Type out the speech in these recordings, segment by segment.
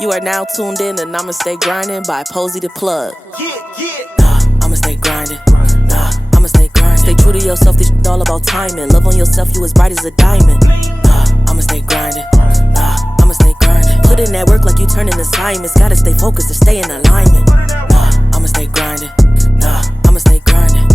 You are now tuned in to Namaste Grindin by Posey the Plug. Yeah. I'ma stay grinding. I'ma stay grinding. Stay true to yourself, this shit all about timing. Love on yourself, you as bright as a diamond. I'ma stay grinding. I'ma stay grinding. Put in that work like you turning assignments. Gotta stay focused to stay in alignment. I'ma stay grinding. I'ma stay grinding.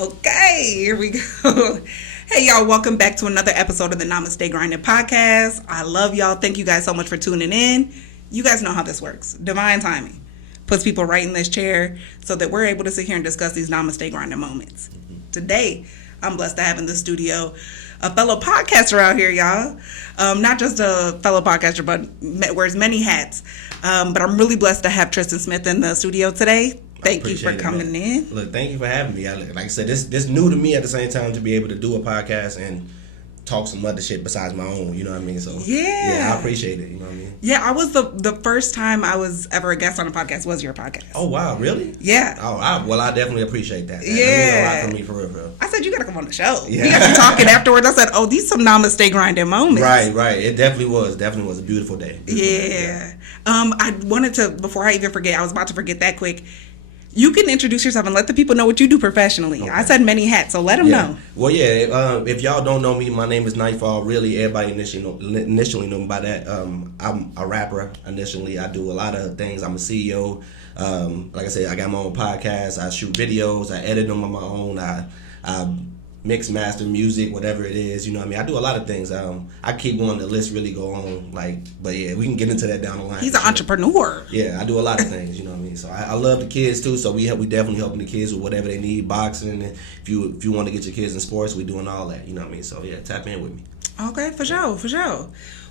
Okay, here we go. Hey y'all, welcome back to another episode of the Namaste Grindin podcast. I love y'all. Thank you guys so much for tuning in. You guys know how this works. Divine timing puts people right in this chair so that we're able to sit here and discuss these Namaste Grindin moments. Today, I'm blessed to have in the studio a fellow podcaster out here, y'all. Not just a fellow podcaster, but wears many hats. But I'm really blessed to have Tristan Smith in the studio today. Thank you for coming in. Look, thank you for having me. Like I said, this new to me at the same time to be able to do a podcast and talk some other shit besides my own, you know what I mean? So yeah, I appreciate it, you know what I mean? Yeah, I was the first time I was ever a guest on a podcast was your podcast. Oh wow, really? Yeah. Oh, I definitely appreciate that. Yeah. That means a lot for me, for real. I said you gotta come on the show. Yeah. We got you talking afterwards. I said, oh, these some Namaste Grindin moments. Right. It definitely was a beautiful day. Yeah. I wanted to, before I even forget, I was about to forget that quick. You can introduce yourself and let the people know what you do professionally. Okay. I said many hats, so let them know. Well, if y'all don't know me, my name is Nightfall. Really, everybody initially know me by that. I'm a rapper initially. I do a lot of things. I'm a CEO. Like I said, I got my own podcast. I shoot videos. I edit them on my own. I mix, master music, whatever it is. You know what I mean? I do a lot of things. I keep going, the list really go on. But yeah, we can get into that down the line. He's an entrepreneur. Yeah, I do a lot of things, you know what I mean? So I love the kids too, so we definitely helping the kids with whatever they need, boxing. If you want to get your kids in sports, we doing all that, you know what I mean? So yeah, tap in with me. Okay, for sure.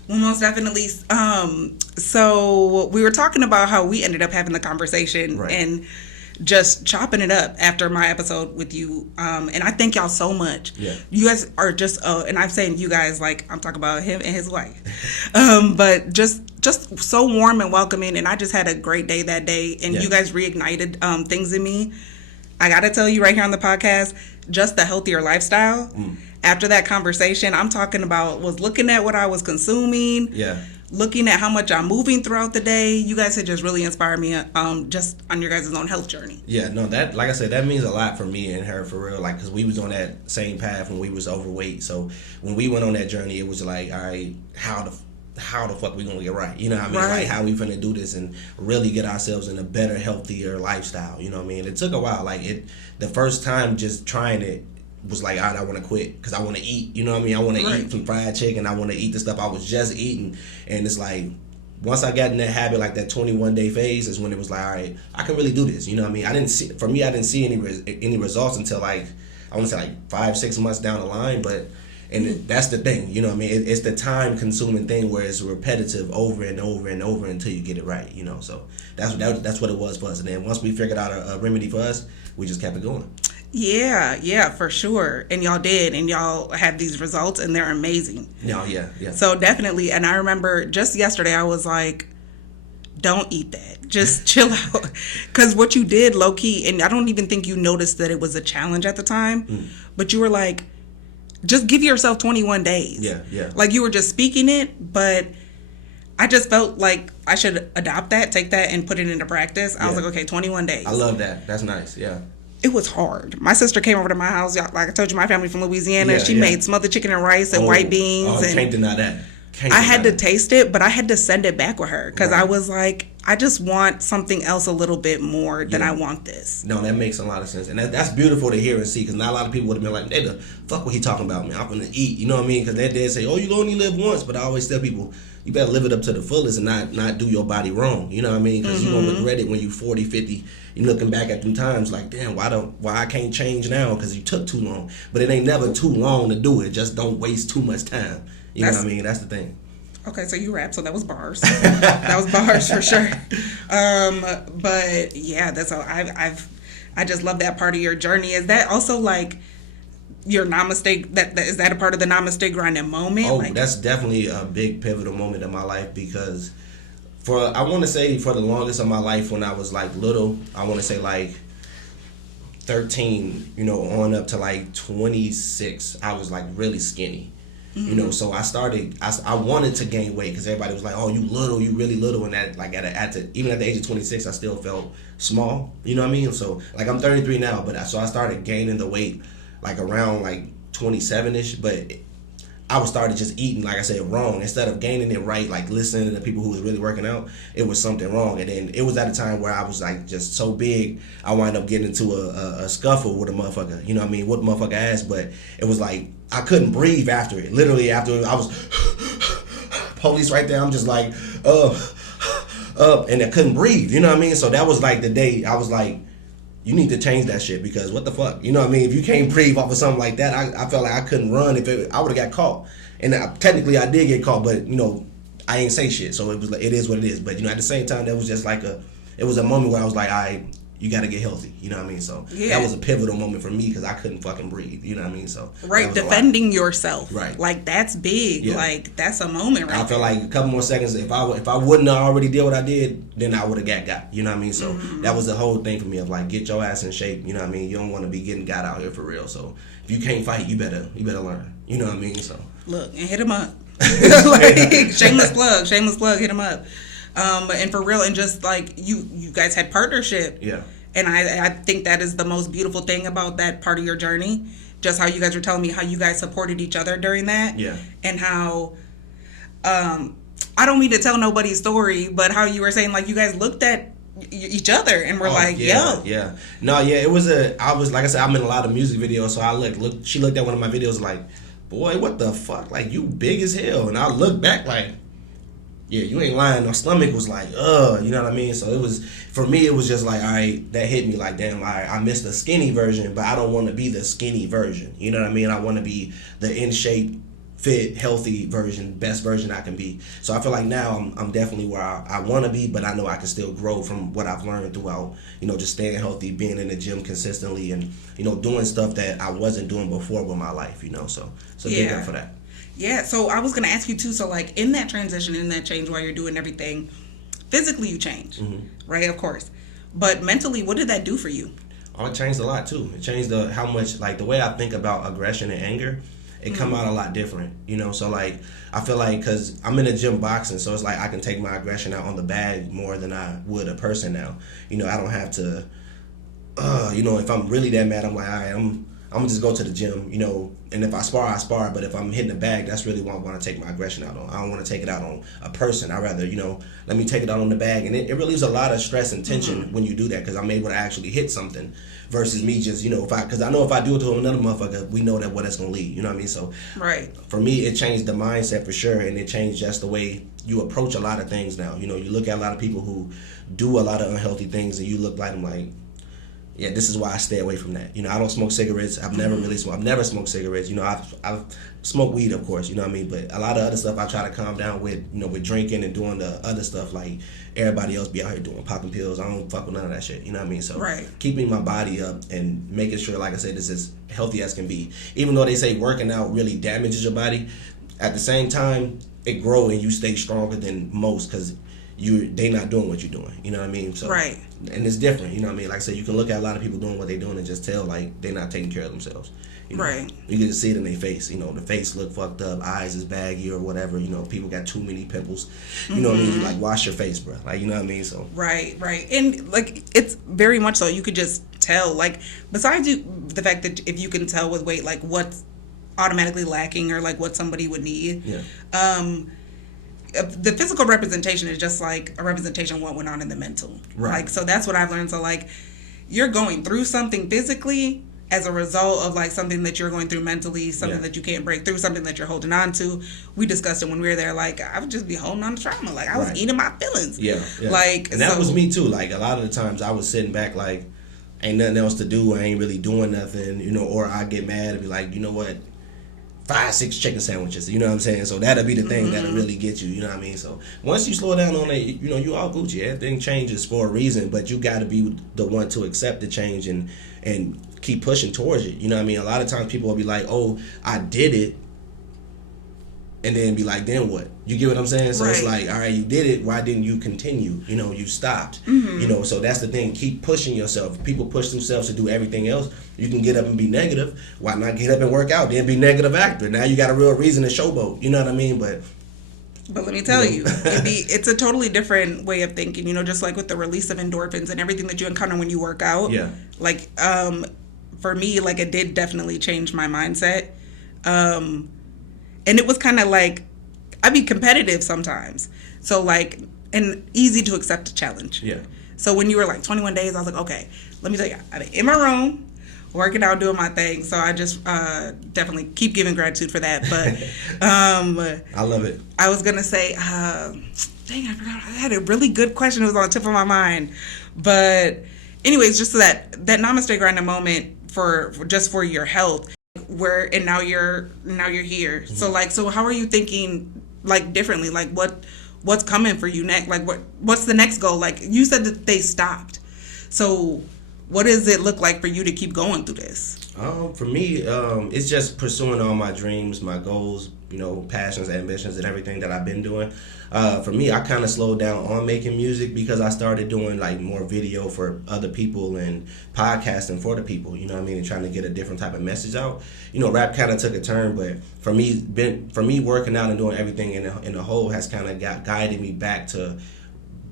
Well, most definitely. So we were talking about how we ended up having the conversation and just chopping it up after my episode with you. And I thank y'all so much. Yeah. You guys are just, and I'm saying you guys, like I'm talking about him and his wife. But just so warm and welcoming. And I just had a great day that day. And you guys reignited things in me. I got to tell you right here on the podcast, just the healthier lifestyle. After that conversation, I'm talking about was looking at what I was consuming. Yeah. Looking at how much I'm moving throughout the day. You guys had just really inspired me just on your guys' own health journey. Yeah, no, that, like I said, that means a lot for me and her, for real. Like, because we was on that same path when we was overweight. So when we went on that journey, it was like, all right, how the fuck we gonna get right? You know what I mean? Right. Like, how we finna do this and really get ourselves in a better, healthier lifestyle. You know what I mean? It took a while. Like, the first time just trying it was like, all right, I want to quit because I want to eat. You know what I mean? I want to eat some fried chicken. I want to eat the stuff I was just eating. And it's like, once I got in that habit, like that 21-day phase is when it was like, all right, I can really do this. You know what I mean? I didn't see any results until like, I want to say like 5-6 months down the line. And that's the thing, you know what I mean? It's the time-consuming thing where it's repetitive over and over and over until you get it right, you know? So that's what it was for us. And then once we figured out a remedy for us, we just kept it going. Yeah, for sure. And y'all did, and y'all had these results, and they're amazing. No, yeah. So definitely, and I remember just yesterday, I was like, don't eat that. Just chill out. Because what you did, low-key, and I don't even think you noticed that it was a challenge at the time, but you were like, just give yourself 21 days. Yeah. Like, you were just speaking it, but I just felt like I should adopt that, take that, and put it into practice. I was like, okay, 21 days. I love that. That's nice, yeah. It was hard. My sister came over to my house. Like I told you, my family from Louisiana. She made smothered chicken and rice and white beans. Oh, and can't deny that. I had to taste it, but I had to send it back with her because I was like, I just want something else a little bit more than I want this. No, that makes a lot of sense. And that's beautiful to hear and see because not a lot of people would have been like, hey, the fuck what he talking about, man? I'm going to eat. You know what I mean? Because they'd say, oh, you only live once. But I always tell people, you better live it up to the fullest and not do your body wrong. You know what I mean? Because you're going to regret it when you're 40, 50. You're looking back at them times like, damn, why I can't change now? Because you took too long. But it ain't never too long to do it. Just don't waste too much time. You know what I mean? That's the thing. Okay, so you rap, so that was bars. That was bars for sure. But yeah, that's all. I just love that part of your journey. Is that also like your Namaste? Is that a part of the Namaste Grindin moment? Oh, that's definitely a big pivotal moment in my life because I want to say for the longest of my life when I was like little, I want to say like 13, on up to like 26, I was like really skinny. You know, so I wanted to gain weight because everybody was like, oh, you little, you really little. And that, like, even at the age of 26, I still felt small. You know what I mean? So, like, I'm 33 now, but I started gaining the weight, like, around, like, 27-ish. But I started just eating, like I said, wrong. Instead of gaining it right, like, listening to people who was really working out, it was something wrong. And then it was at a time where I was, like, just so big, I wound up getting into a scuffle with a motherfucker. You know what I mean? With motherfucker ass. But it was like, I couldn't breathe after it. Literally after I was police right there. I'm just like, and I couldn't breathe. You know what I mean? So that was like the day I was like, you need to change that shit because what the fuck? You know what I mean? If you can't breathe off of something like that, I felt like I couldn't run. I would have got caught. And technically I did get caught, but you know, I ain't say shit. So it was like, it is what it is. But you know, at the same time, that was just like it was a moment where I was like, all right, you got to get healthy. You know what I mean? So that was a pivotal moment for me because I couldn't fucking breathe. You know what I mean? So right, defending yourself. Right, like that's big. Yeah. Like that's a moment. Right. I felt like a couple more seconds. If I wouldn't have already did what I did, then I would have got. You know what I mean? So that was the whole thing for me of like, get your ass in shape. You know what I mean? You don't want to be getting got out here for real. So if you can't fight, you better learn. You know what I mean? So look and hit him up. Like shameless plug. Hit him up. And for real, and just like you guys had partnership. Yeah. And I think that is the most beautiful thing about that part of your journey. Just how you guys were telling me how you guys supported each other during that. Yeah. And how, I don't mean to tell nobody's story, but how you were saying like you guys looked at each other and were like, yo. Yeah. No, yeah, it was like I said, I'm in a lot of music videos. So she looked at one of my videos like, boy, what the fuck? Like, you big as hell. And I looked back like, yeah, you ain't lying. My stomach was like, you know what I mean? So for me, it was just like, all right, that hit me like, damn, all right, I missed the skinny version, but I don't want to be the skinny version. You know what I mean? I want to be the in shape, fit, healthy version, best version I can be. So I feel like now I'm definitely where I want to be, but I know I can still grow from what I've learned throughout, you know, just staying healthy, being in the gym consistently, and, you know, doing stuff that I wasn't doing before with my life, you know, so big up for that. Yeah, so I was going to ask you too, so like in that transition, in that change while you're doing everything, physically you change, right, of course. But mentally, what did that do for you? Oh, it changed a lot too. It changed how much, like the way I think about aggression and anger, it come out a lot different, you know. So like, I feel like, because I'm in a gym boxing, so it's like I can take my aggression out on the bag more than I would a person now. You know, I don't have to, you know, if I'm really that mad, I'm like, all right, I'm gonna just go to the gym, you know, and if I spar, but if I'm hitting the bag, that's really what I want to take my aggression out on. I don't want to take it out on a person. I'd rather, you know, let me take it out on the bag. And it relieves a lot of stress and tension when you do that, because I'm able to actually hit something versus me just, you know, because I know if I do it to another motherfucker, we know that what that's gonna lead, you know what I mean? So right, for me, it changed the mindset for sure, and it changed just the way you approach a lot of things now. You know, you look at a lot of people who do a lot of unhealthy things, and you look like them like, yeah, this is why I stay away from that. You know, I don't smoke cigarettes. I've never really smoked. I've never smoked cigarettes. You know, I've smoked weed, of course. You know what I mean? But a lot of other stuff I try to calm down with, you know, with drinking and doing the other stuff like everybody else be out here doing, popping pills. I don't fuck with none of that shit. You know what I mean? So keeping my body up and making sure, like I said, this is healthy as can be. Even though they say working out really damages your body, at the same time, it grow and you stay stronger than most because they not doing what you're doing, you know what I mean? So, right. And it's different, you know what I mean? Like I said, you can look at a lot of people doing what they're doing and just tell, like, they're not taking care of themselves. You know? Right. You can just see it in their face, you know, the face look fucked up, eyes is baggy or whatever, you know, people got too many pimples, you know what I mean? Like, wash your face, bro, like, you know what I mean? So Right. And, like, it's very much so, you could just tell, like, besides the fact that if you can tell with weight, like, what's automatically lacking or, like, what somebody would need, the physical representation is just like a representation of what went on in the mental. Right. Like, so that's what I've learned. So like, you're going through something physically as a result of like something that you're going through mentally, something that you can't break through, something that you're holding on to. We discussed it when we were there. Like, I would just be holding on to trauma. Like, I was eating my feelings. Yeah. Like, and that was me too. Like, a lot of the times I was sitting back like, ain't nothing else to do. I ain't really doing nothing, you know, or I get mad and be like, you know what? 5-6 chicken sandwiches, you know what I'm saying? So that'll be the thing that'll really get you, you know what I mean? So once you slow down on it, you know, you all Gucci. Everything changes for a reason, but you got to be the one to accept the change and keep pushing towards it, you know what I mean? A lot of times people will be like, oh, I did it, and then be like, then what? You get what I'm saying? So it's Right. like, all right, you did it. Why didn't you continue? You know, you stopped. Mm-hmm. You know, so that's the thing. Keep pushing yourself. People push themselves to do everything else. You can get up and be negative. Why not get up and work out? Then be negative actor. Now you got a real reason to showboat. You know what I mean? But let me tell you, it's a totally different way of thinking, you know, just like with the release of endorphins and everything that you encounter when you work out. Yeah. Like, for me, like, it did definitely change my mindset. And it was kind of like, I'd be competitive sometimes. So, like, and easy to accept a challenge. yeah. So when you were like 21 days, I was like, okay, let me tell you, I'm in my room, working out, doing my thing. So I just definitely keep giving gratitude for that. But I love it. I was going to say, dang, I forgot. I had a really good question. It was on the tip of my mind. But anyways, just that Namaste Grindin moment for your health, and now you're here. Mm-hmm. So how are you thinking like differently? Like what's coming for you next? Like what's the next goal? Like you said that they stopped. So what does it look like for you to keep going through this? For me, it's just pursuing all my dreams, my goals, you know, passions, ambitions, and everything that I've been doing. For me, I kind of slowed down on making music because I started doing like more video for other people and podcasting for the people, you know what I mean, and trying to get a different type of message out. You know, rap kind of took a turn, but for me working out and doing everything in the whole has kind of guided me back to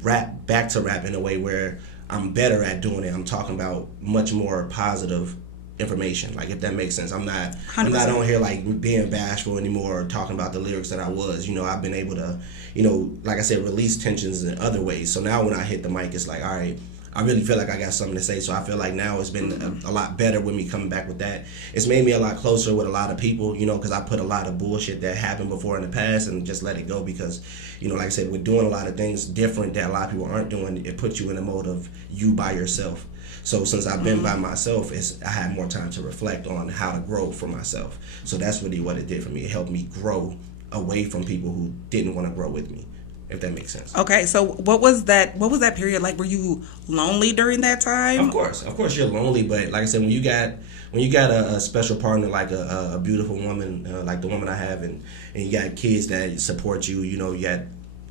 rap in a way where I'm better at doing it. I'm talking about much more positive information, like if that makes sense. I'm not 100%. on here like being bashful anymore or talking about the lyrics that I was. You know, I've been able to, you know, like I said, release tensions in other ways. So now when I hit the mic, it's like, all right, I really feel like I got something to say. So I feel like now it's been a lot better with me coming back with that. It's made me a lot closer with a lot of people, you know, because I put a lot of bullshit that happened before in the past and just let it go because, you know, like I said, we're doing a lot of things different that a lot of people aren't doing. It puts you in the mode of you by yourself. So since I've been by myself, I had more time to reflect on how to grow for myself. So that's really what it did for me. It helped me grow away from people who didn't want to grow with me, if that makes sense. Okay, so what was that period like? Were you lonely during that time? Of course you're lonely, but like I said, when you got a special partner like a beautiful woman like the woman I have, and you got kids that support you, you know, you got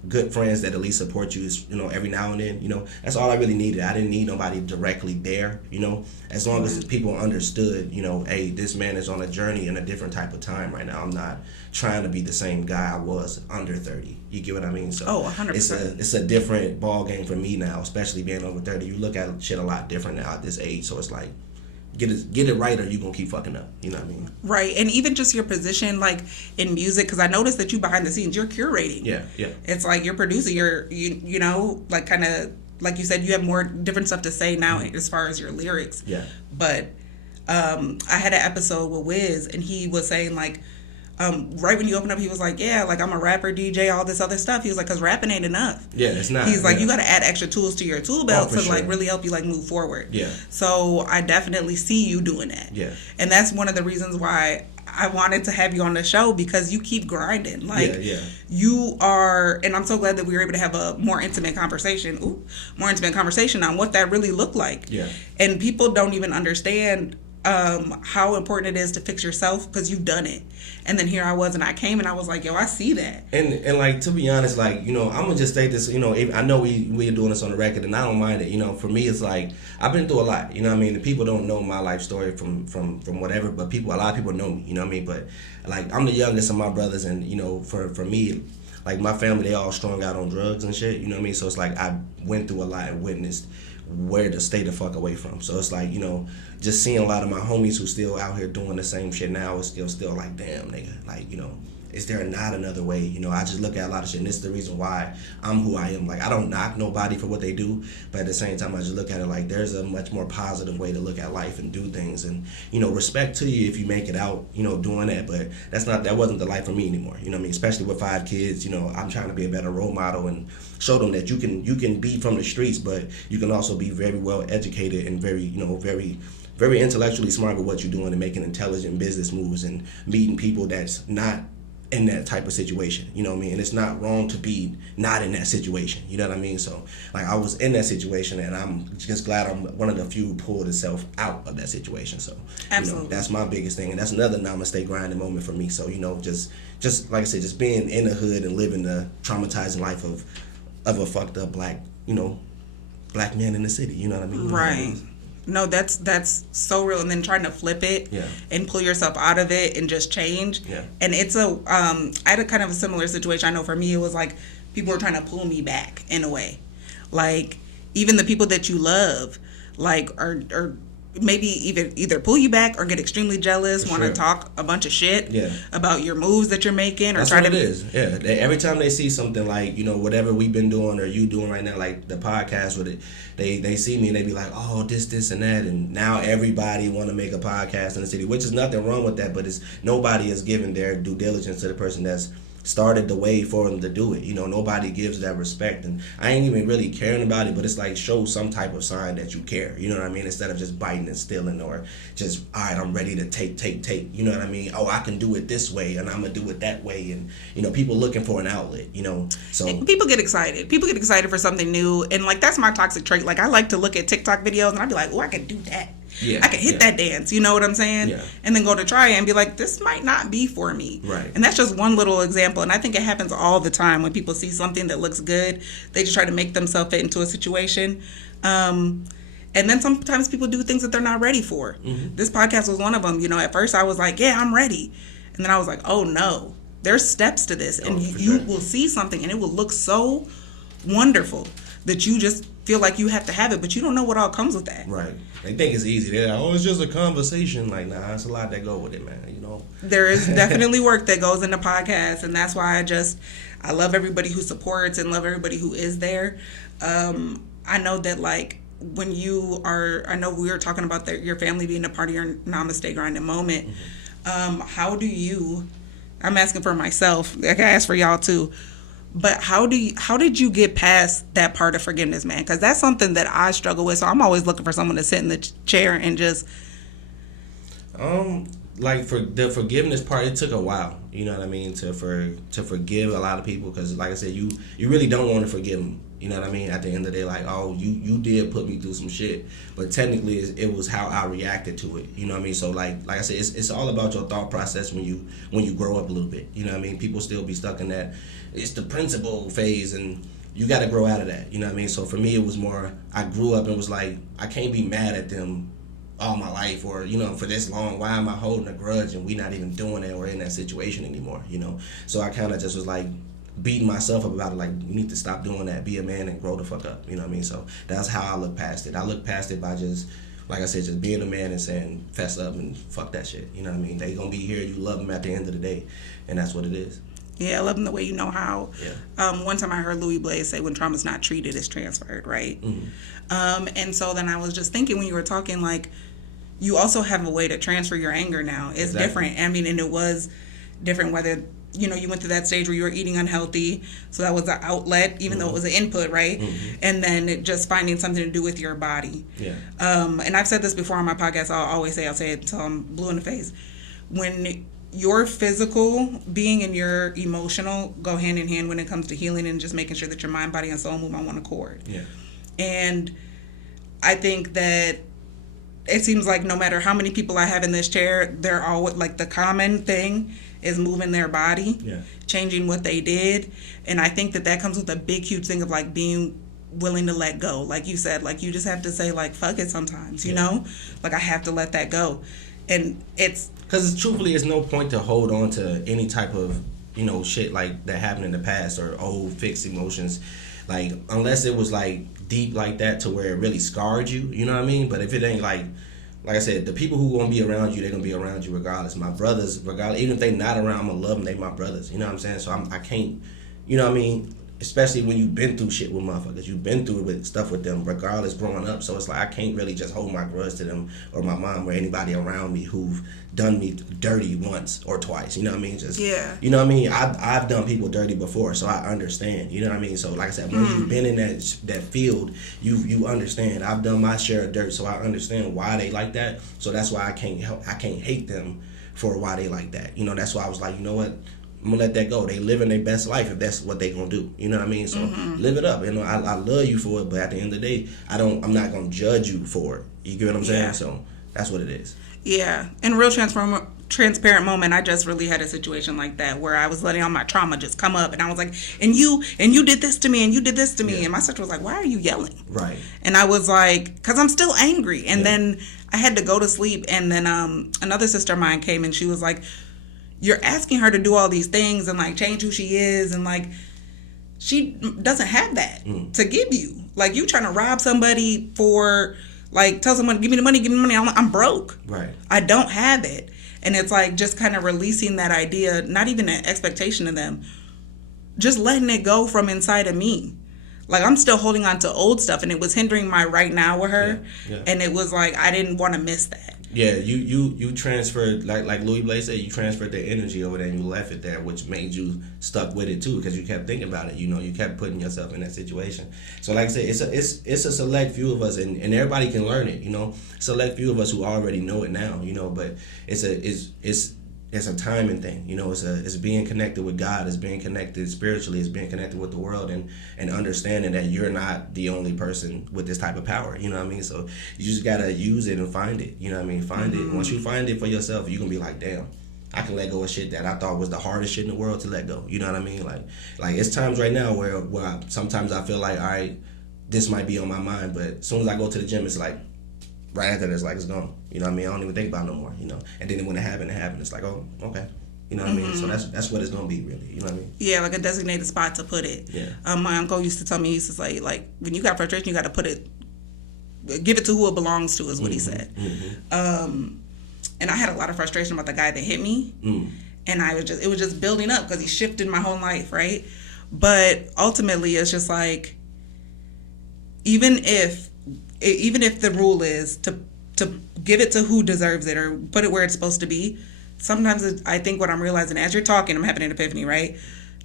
good friends that at least support you, you know, every now and then, you know, that's all I really needed. I didn't need nobody directly there, you know, as long as people understood, you know, hey, this man is on a journey in a different type of time right now. I'm not trying to be the same guy I was under 30. You get what I mean? So 100%. It's a different ball game for me now, especially being over 30. You look at shit a lot different now at this age, so it's like, get it right or you gonna keep fucking up. You know what I mean? Right, and even just your position, like in music, because I noticed that you behind the scenes, you're curating. Yeah. It's like you're producing. You know, like kind of like you said, you have more different stuff to say now as far as your lyrics. Yeah. But I had an episode with Wiz, and he was saying like, right when you open up, he was like, yeah, like I'm a rapper, DJ, all this other stuff. He was like, because rapping ain't enough. Yeah, it's not. He's like, you got to add extra tools to your tool belt to like really help you like move forward. Yeah. So I definitely see you doing that. Yeah. And that's one of the reasons why I wanted to have you on the show, because you keep grinding. Like you are, and I'm so glad that we were able to have a more intimate conversation on what that really looked like. Yeah. And people don't even understand how important it is to fix yourself, because you've done it. And then here I was, and I came and I was like, yo, I see that. And like, to be honest, like, you know, I'm gonna just state this, you know, I know we're doing this on the record and I don't mind it. You know, for me, it's like, I've been through a lot, you know what I mean? The people don't know my life story from whatever, but a lot of people know me, you know what I mean? But like, I'm the youngest of my brothers, and, you know, for me, like my family, they all strung out on drugs and shit, you know what I mean? So it's like, I went through a lot and witnessed where to stay the fuck away from. So it's like, you know, just seeing a lot of my homies who still out here doing the same shit now is still like, damn, nigga, like, you know, is there not another way? You know, I just look at a lot of shit, and this is the reason why I'm who I am. Like, I don't knock nobody for what they do, but at the same time, I just look at it like there's a much more positive way to look at life and do things. And, you know, respect to you if you make it out, you know, doing that, but that wasn't the life for me anymore. You know what I mean? Especially with 5 kids, you know, I'm trying to be a better role model and show them that you can be from the streets, but you can also be very well educated and very, you know, very intellectually smart with what you're doing and making intelligent business moves and meeting people that's not in that type of situation, you know what I mean? And it's not wrong to be not in that situation, you know what I mean? So, like, I was in that situation, and I'm just glad I'm one of the few who pulled itself out of that situation. So, absolutely, you know, that's my biggest thing, and that's another Namaste grinding moment for me. So, you know, just like I said, just being in the hood and living the traumatizing life of a fucked up black man in the city, you know what I mean? Right. No, that's so real. And then trying to flip it and pull yourself out of it and just change. Yeah. And it's I had a kind of a similar situation. I know for me, it was like people were trying to pull me back in a way. Like, even the people that you love, like, are maybe either pull you back or get extremely jealous, want to talk a bunch of shit about your moves that you're making, or that's try what to. It is. Yeah. Every time they see something like, you know, whatever we've been doing or you doing right now, like the podcast with it, they see me and they be like, oh, this and that, and now everybody want to make a podcast in the city, which is nothing wrong with that, but it's nobody is giving their due diligence to the person that's started the way for them to do it. You know, nobody gives that respect, and I ain't even really caring about it, but it's like, show some type of sign that you care, you know what I mean, instead of just biting and stealing, or just, all right, I'm ready to take, you know what I mean? Oh, I can do it this way and I'm gonna do it that way, and, you know, people looking for an outlet, you know. So people get excited for something new, and like, that's my toxic trait. Like, I like to look at TikTok videos and I'd be like, oh, I could do that. Yeah, I can hit that dance, you know what I'm saying? Yeah. And then go to try it and be like, this might not be for me. Right. And that's just one little example. And I think it happens all the time when people see something that looks good. They just try to make themselves fit into a situation. And then sometimes people do things that they're not ready for. Mm-hmm. This podcast was one of them. You know, at first I was like, yeah, I'm ready. And then I was like, oh no, there's steps to this. And you will see something and it will look so wonderful that you just feel like you have to have it, but you don't know what all comes with that. Right. They think it's easy. They're like, oh, it's just a conversation. Like, nah, it's a lot that go with it, man, you know. There is definitely work that goes into podcasts, and that's why I love everybody who supports and love everybody who is there. I know that, like, when I know we were talking about your family being a part of your Namaste grinding moment. Mm-hmm. I'm asking for myself, I can ask for y'all too, but how did you get past that part of forgiveness, man? Because that's something that I struggle with. So I'm always looking for someone to sit in the chair and just. Like, for the forgiveness part, it took a while. You know what I mean, to forgive a lot of people, because, like I said, you really don't want to forgive them. You know what I mean? At the end of the day, like, oh, you did put me through some shit, but technically it was how I reacted to it. You know what I mean? So like I said, it's all about your thought process when you grow up a little bit. You know what I mean? People still be stuck in that it's the principle phase, and you got to grow out of that. You know what I mean? So for me, it was more, I grew up and was like, I can't be mad at them all my life, or, you know, for this long. Why am I holding a grudge and we not even doing it or in that situation anymore? You know? So I kind of just was like beating myself up about it, like, you need to stop doing that, be a man and grow the fuck up. You know what I mean? So that's how I look past it. I look past it by just, like I said, just being a man and saying, fess up and fuck that shit. You know what I mean? They gonna be here, you love them at the end of the day, and that's what it is. Yeah, I love them the way you know how. Yeah. One time I heard Louis Blaze say, when trauma's not treated, it's transferred, right? Mm-hmm. And so then I was just thinking, when you were talking, like, you also have a way to transfer your anger now. It's different. I mean, and it was different whether, you know, you went through that stage where you were eating unhealthy, so that was the outlet, even though it was an input, right? Mm-hmm. And then just finding something to do with your body. Yeah. And I've said this before on my podcast, I'll say it until I'm blue in the face. When your physical being and your emotional go hand in hand when it comes to healing and just making sure that your mind, body, and soul move on one accord. Yeah. And I think that it seems like no matter how many people I have in this chair, they're all, like, the common thing is moving their body, changing what they did. And I think that comes with a big, huge thing of, like, being willing to let go. Like you said, like, you just have to say, like, fuck it sometimes, you know? Like, I have to let that go. And it's... Because truthfully, there's no point to hold on to any type of, you know, shit like that happened in the past, or old fixed emotions. Like, unless it was, like, deep like that to where it really scarred you, you know what I mean? But if it ain't, like I said, the people who gonna be around you, they're gonna be around you regardless. My brothers, regardless, even if they not around, I'm gonna love them, they my brothers, you know what I'm saying? So I can't, you know what I mean? Especially when you've been through shit with motherfuckers. You've been through with stuff with them, regardless, growing up. So it's like, I can't really just hold my grudge to them, or my mom, or anybody around me who've done me dirty once or twice. You know what I mean? Just, you know what I mean? I've done people dirty before, so I understand. You know what I mean? So like I said, once you've been in that field, you understand. I've done my share of dirt, so I understand why they like that. So that's why I can't hate them for why they like that. You know, that's why I was like, you know what? I'm gonna let that go. They living their best life if that's what they gonna do. You know what I mean? So live it up. You know, I love you for it, but at the end of the day, I'm not gonna judge you for it. You get what I'm saying? So that's what it is. Yeah. In real transparent moment, I just really had a situation like that where I was letting all my trauma just come up, and I was like, and you did this to me, and you did this to me, and my sister was like, why are you yelling? Right. And I was like, because I'm still angry. And then I had to go to sleep, and then another sister of mine came, and she was like, you're asking her to do all these things and like change who she is, and like she doesn't have that to give you. Like, you trying to rob somebody for, like, tell someone, give me the money, I'm broke. Right. I don't have it. And it's like just kind of releasing that idea, not even an expectation of them, just letting it go from inside of me. Like, I'm still holding on to old stuff, and it was hindering my right now with her. And it was like, I didn't want to miss that. Yeah, you transferred, like Louis Blaze said, you transferred the energy over there and you left it there, which made you stuck with it too, because you kept thinking about it. You know, you kept putting yourself in that situation. So like I said, it's a select few of us, and everybody can learn it. You know, select few of us who already know it now. You know, but it's a timing thing. You know, it's being connected with God, it's being connected spiritually, it's being connected with the world, and understanding that you're not the only person with this type of power. You know what I mean? So you just gotta use it and find it. You know what I mean? Find it. Once you find it for yourself, you can be like, damn, I can let go of shit that I thought was the hardest shit in the world to let go. You know what I mean? Like it's times right now where sometimes I feel like, all right, this might be on my mind, but as soon as I go to the gym, it's like, right after this, like, it's gone. You know what I mean? I don't even think about it no more, you know. And then when it happened, it's like, oh, okay. You know what I mean? So that's what it's going to be, really. You know what I mean? Yeah, like a designated spot to put it. Yeah. My uncle used to tell me, he used to say, like, when you got frustration, you got to put it, give it to who it belongs to, is what he said. And I had a lot of frustration about the guy that hit me. And it was just building up because he shifted my whole life, right? But ultimately, it's just like, even if the rule is to give it to who deserves it or put it where it's supposed to be, sometimes I think what I'm realizing as you're talking, I'm having an epiphany, right?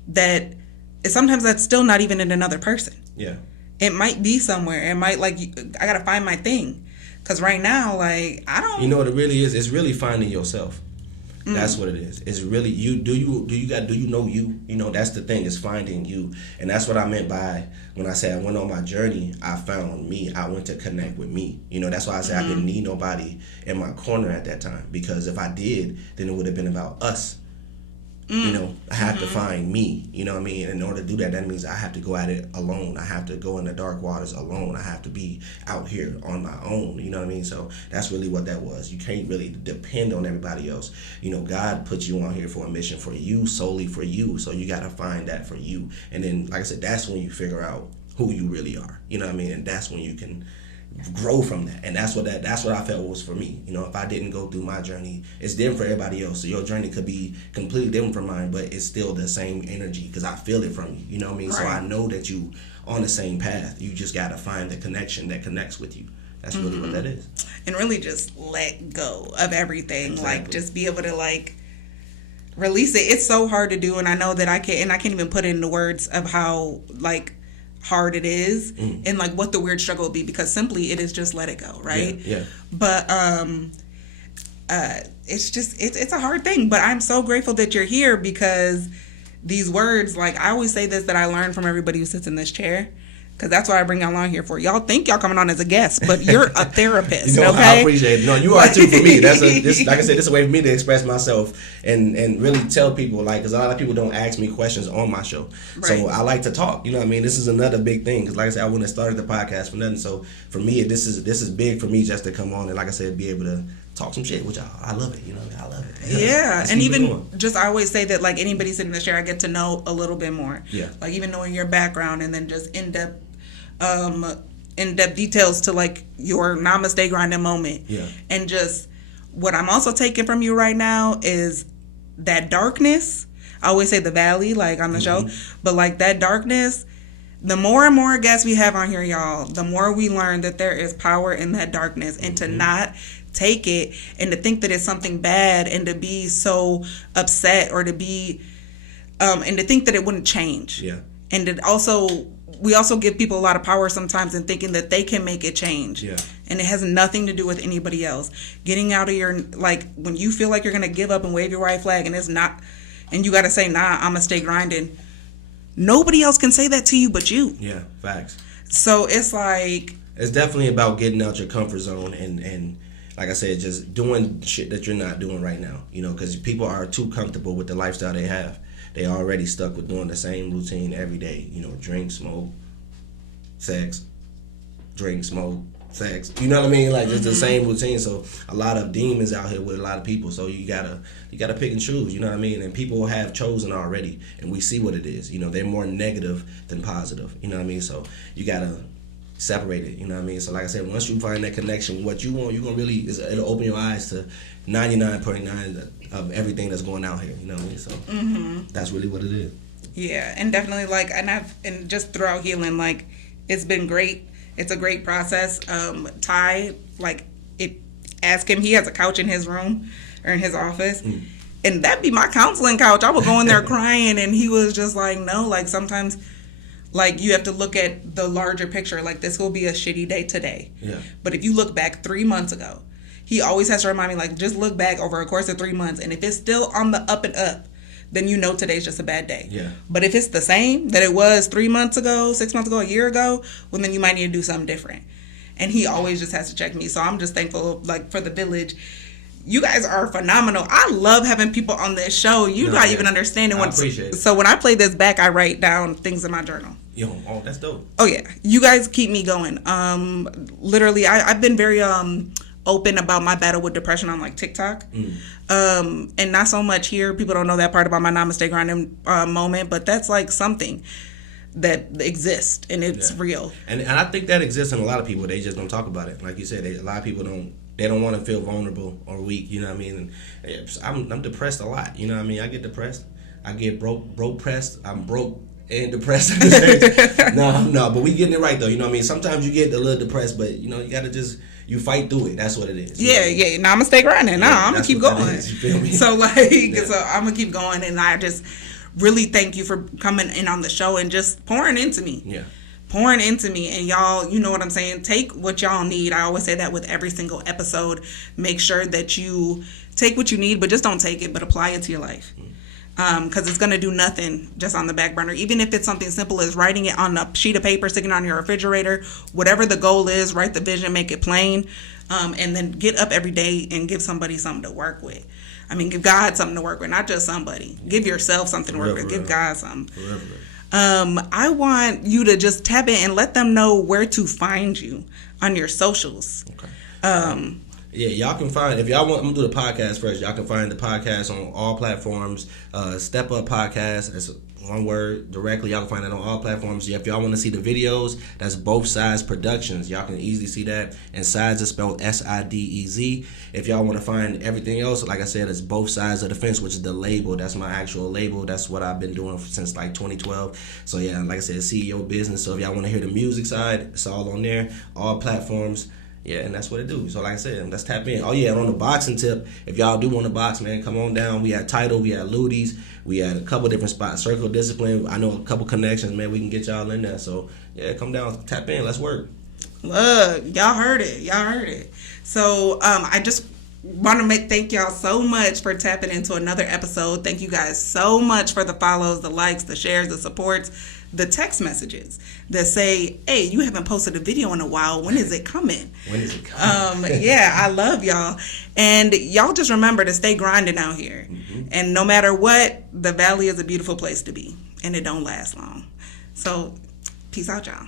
That sometimes that's still not even in another person. Yeah. It might be somewhere. It might, like, I got to find my thing. Because right now, like, I don't... You know what it really is? It's really finding yourself. That's what it is. It's really you. Do you know you? You know, that's the thing, is finding you. And that's what I meant by when I said I went on my journey, I found me. I went to connect with me. You know, that's why I said I didn't need nobody in my corner at that time, because if I did, then it would have been about us. You know, I have to find me. You know what I mean? In order to do that means I have to go at it alone. I have to go in the dark waters alone. I have to be out here on my own. You know what I mean? So that's really what that was. You can't really depend on everybody else. You know, God put you on here for a mission for you, solely for you. So you got to find that for you. And then, like I said, that's when you figure out who you really are. You know what I mean? And that's when you can grow from that. And that's what I felt was for me. You know, if I didn't go through my journey, it's different for everybody else. So your journey could be completely different from mine, but it's still the same energy because I feel it from you. You know what I mean? Right. So I know that you on the same path. You just got to find the connection that connects with you. That's really what that is. And really just let go of everything. Exactly. Like, just be able to, like, release it. It's so hard to do, and I know that I can't even put it into words of how, like, hard it is and like what the weird struggle would be, because simply it is just let it go, right? Yeah. But it's just it's a hard thing, but I'm so grateful that you're here, because these words, like, I always say this, that I learn from everybody who sits in this chair, because that's what I bring y'all on here for. Y'all think y'all coming on as a guest, but you're a therapist. You know, okay? I appreciate it. No, you are too for me. Like I said, this is a way for me to express myself and really tell people, like, because a lot of people don't ask me questions on my show. Right. So I like to talk. You know what I mean? This is another big thing, because like I said, I wouldn't have started the podcast for nothing. So for me, this is big for me, just to come on and, like I said, be able to talk some shit with y'all. I love it. You know what I mean? I love it. Yeah. And even just, I always say that, like, anybody sitting in the chair, I get to know a little bit more. Yeah. Like, even knowing your background, and then just in-depth details to, like, your Namaste grinding moment. Yeah. And just what I'm also taking from you right now is that darkness. I always say the valley, like, on the show, but, like, that darkness, the more and more guests we have on here, y'all, the more we learn that there is power in that darkness, and to not take it and to think that it's something bad, and to be so upset, or to be and to think that it wouldn't change. Yeah. And we also give people a lot of power sometimes in thinking that they can make it change. Yeah. And it has nothing to do with anybody else. Getting out of your, like, when you feel like you're going to give up and wave your white flag, and it's not, and you got to say, nah, I'm going to stay grinding. Nobody else can say that to you but you. Yeah, facts. So it's like... It's definitely about getting out your comfort zone and like I said, just doing shit that you're not doing right now. You know, because people are too comfortable with the lifestyle they have. They already stuck with doing the same routine every day. You know, drink, smoke, sex, drink, smoke, sex. You know what I mean? Like, it's the same routine. So a lot of demons out here with a lot of people. So you gotta pick and choose. You know what I mean? And people have chosen already, and we see what it is. You know, they're more negative than positive. You know what I mean? So you gotta separate it. You know what I mean? So like I said, once you find that connection, what you want, you're gonna really, it'll open your eyes to 99.9 of everything that's going out here. You know what I mean? So that's really what it is. Yeah, and definitely like, and just throughout healing, like, it's been great. It's a great process. Ty, like, ask him, he has a couch in his room or in his office. And that'd be my counseling couch. I would go in there crying, and he was just like, no, like, sometimes, like, you have to look at the larger picture. Like, this will be a shitty day today. Yeah. But if you look back 3 months ago, he always has to remind me, like, just look back over a course of 3 months. And if it's still on the up and up, then you know today's just a bad day. Yeah. But if it's the same that it was 3 months ago, 6 months ago, a year ago, well, then you might need to do something different. And he always just has to check me. So I'm just thankful, like, for the village. You guys are phenomenal. I love having people on this show. You're not even understanding I appreciate it. So when I play this back, I write down things in my journal. Yo, oh, that's dope. Oh yeah, you guys keep me going. Literally, I've been very open about my battle with depression on like TikTok, and not so much here. People don't know that part about my Namaste Grindin moment, but that's like something that exists and it's real. And I think that exists in a lot of people. They just don't talk about it. Like you said, a lot of people don't. They don't want to feel vulnerable or weak. You know what I mean? And I'm depressed a lot. You know what I mean? I get depressed. I get broke pressed. I'm broke and depressed at the same time. No, but we getting it right though. You know what I mean? Sometimes you get a little depressed, but you know you gotta just fight through it. That's what it is. Yeah. Now I'm gonna stay grinding. Nah, I'm gonna keep going. You feel me? So so I'm gonna keep going, and I just really thank you for coming in on the show and just pouring into me. Yeah. Pouring into me, and y'all, you know what I'm saying, take what y'all need. I always say that with every single episode. Make sure that you take what you need, but just don't take it, but apply it to your life. Because it's going to do nothing just on the back burner. Even if it's something simple as writing it on a sheet of paper, sticking it on your refrigerator, whatever the goal is, write the vision, make it plain, and then get up every day and give somebody something to work with. I mean, give God something to work with, not just somebody. Give yourself something to work with. Give God something. I want you to just tap in and let them know where to find you on your socials. Okay. Yeah, y'all can find, if y'all want, I'm going to do the podcast first. Y'all can find the podcast on all platforms. Step Up Podcast, that's one word, directly. Y'all can find that on all platforms. Yeah, if y'all want to see the videos, that's Both Sides Productions. Y'all can easily see that. And Sides is spelled SIDEZ. If y'all want to find everything else, like I said, it's Both Sides of the Fence, which is the label. That's my actual label. That's what I've been doing since like 2012. So yeah, like I said, CEO business. So if y'all want to hear the music side, it's all on there. All platforms. Yeah, and that's what it do. So like I said, let's tap in. Oh yeah, and on the boxing tip, if y'all do want to box, man, come on down. We had Title, we had Ludi's, we had a couple different spots. Circle Discipline, I know a couple connections, man. We can get y'all in there. So yeah, come down, tap in, let's work. Look, y'all heard it. So I just want to thank y'all so much for tapping into another episode. Thank you guys so much for the follows, the likes, the shares, the supports, the text messages that say, hey, you haven't posted a video in a while. When is it coming? Yeah, I love y'all. And y'all just remember to stay grinding out here. And no matter what, the valley is a beautiful place to be. And it don't last long. So, peace out, y'all.